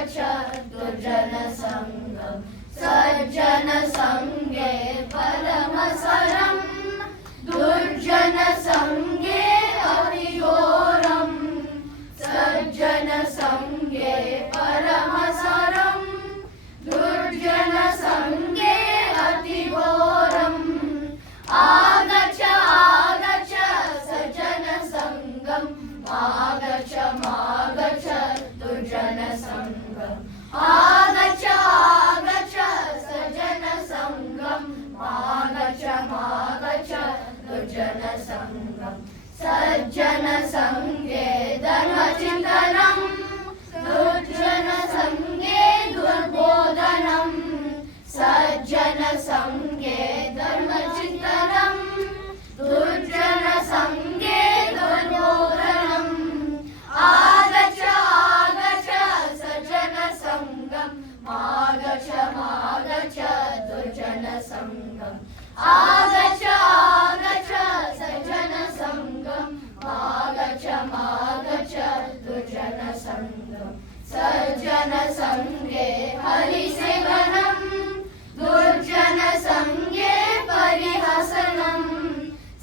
मागच्छ दुर्जनसङ्गम् सज्जनसङ्गे परमसरम् दुर्जनसङ्गे अतिघोरम् सज्जनसङ्गे परमसरम् दुर्जनसङ्गे अतिघोरम् आगच्छ आगच्छ सज्जनसङ्गम् आगच्छ मागच्छ दुर्जनसङ्गम् आगच्छ आगच्छ सज्जनसङ्गम् आगच्छ मागच्छ दुर्जनसङ्गम् सज्जनसङ्गे धर्मचिन्तनम् दुर्जनसङ्गे दुर्बोधनम् सज्जनसङ्गे धर्मचिन्तनम् दुर्जनसङ्गे दुर्बोधनम् आगच्छ आगच्छ सज्जनसङ्गम् मागच्छ मागच्छ दुर्जनसङ्गम् आगच्छ आगच्छ सज्जनसङ्गम् मागच्छ मागच्छ दुर्जनसङ्गम् सज्जनसङ्गे हरिसेवनम् दुर्जनसङ्गे परिहसनम्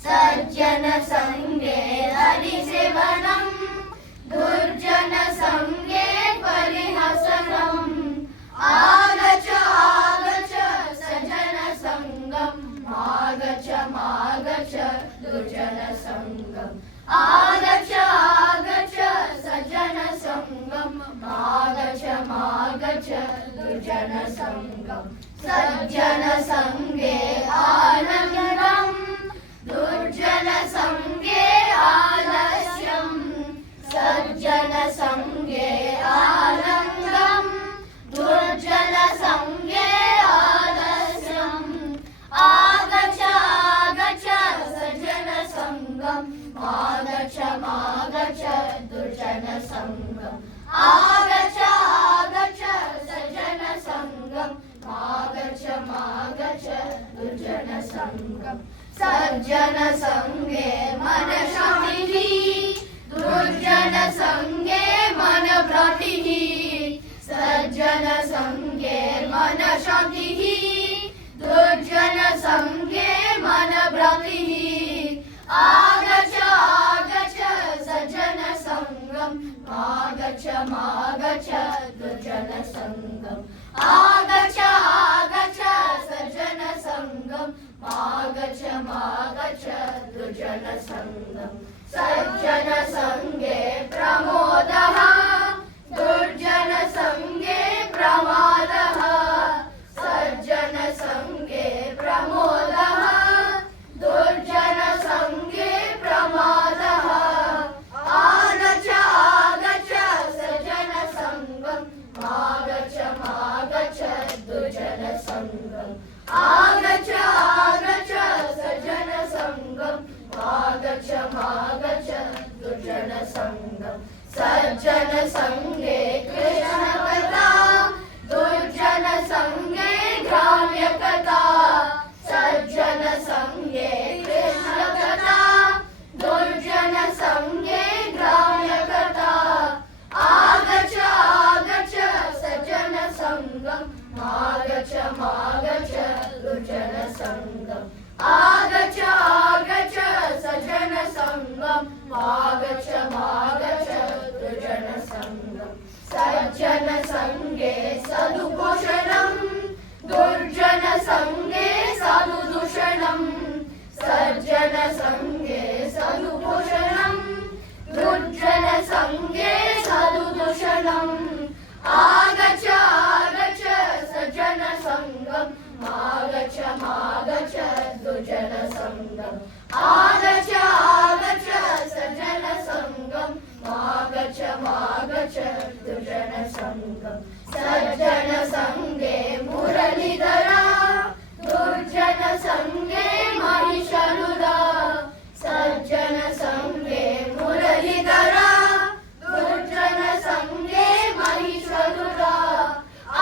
सज्जनसङ्गे हरिसेवनम् दुर्जनसङ्गे परिहसनम् आगच्छ आगच्छ सज्जनसङ्गम् मागच्छ मागच्छ दुर्जनसङ्गम् आगच्छ आगच्छ सज्जनसङ्गम् मागच्छ मागच्छ दुर्जनसङ्गम् सज्जनसङ्गे आनन्दम् दुर्जनसङ्गे आलस्यम् सज्जनसङ्गे आनन्दम् दुर्जनसङ्गे आलस्यम् आगच्छ आगच्छ सज्जनसङ्गम् मागच्छ मागच्छ दुर्जनसङ्गम् आगच्छ आगच्छ सज्जनसङ्गम् मागच्छ मागच्छ दुर्जनसङ्गम् सज्जनसङ्गे मनःशान्तिः दुर्जनसङ्गे मनभ्रान्तिः सज्जनसङ्गे मनःशान्तिः दुर्जनसङ्गे मनभ्रान्तिः आगच्छ आगच्छ सज्जनसङ्गम् मागच्छ मागच्छ दुर्जनसङ्गम् आगच्छ आगच्छ सज्जनसङ्गम् मागच्छ मागच्छ दुर्जनसङ्गम् सज्जनसङ्गे प्रमोदः दुर्जनसङ्गे प्रमादः सज्जनसङ्गे प्रमोदः दुर्जनसङ्गे प्रमादः आगच्छ आगच्छ सज्जनसङ्गम् मागच्छ मागच्छ दुर्जनसङ्गम् आगच्छ आगच्छ सज्जनसङ्गम् मागच्छ मागच्छ दुर्जनसङ्गम् सज्जनसङ्गे कृष्णकथा दुर्जनसङ्गे ग्राम्यकथा सज्जनसङ्गे कृष्णकथा दुर्जनसङ्गे ग्राम्यकथा आगच्छ आगच्छ सज्जनसङ्गम् मागच्छ मागच्छ दुर्जनसङ्गम् आगच्छ आगच्छ सज्जनसङ्गम् मागच्छ मागच्छ दुर्जनसङ्गम् सज्जनसङ्गे सदुपोषणम् दुर्जनसङ्गे साधुदूषणम् सज्जनसङ्गे सदुपोषणम् दुर्जनसङ्गे साधुदूषणम् आगच्छ आगच्छ सज्जनसङ्गम् मागच्छ मागच्छ दुर्जनसङ्गम् आगच्छ आगच्छ सज्जनसङ्गम् मागच्छ मागच्छ दुर्जनसङ्गम् सज्जनसङ्गे मुरलीधरा दुर्जनसङ्गे महिषासुरा सज्जनसङ्गे मुरलीधरा दुर्जनसङ्गे महिषासुरा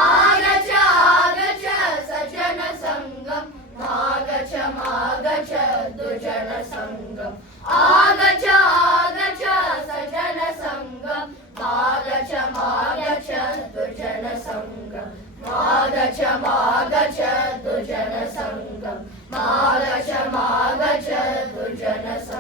आगच्छ आगच्छ सज्जनसङ्गम् मागच्छ मागच्छ दुर्जनसङ्गम् आगच्छ आगच्छ सज्जनसङ्गम् मागच्छ मागच्छ दुर्जनसङ्गम् दुजन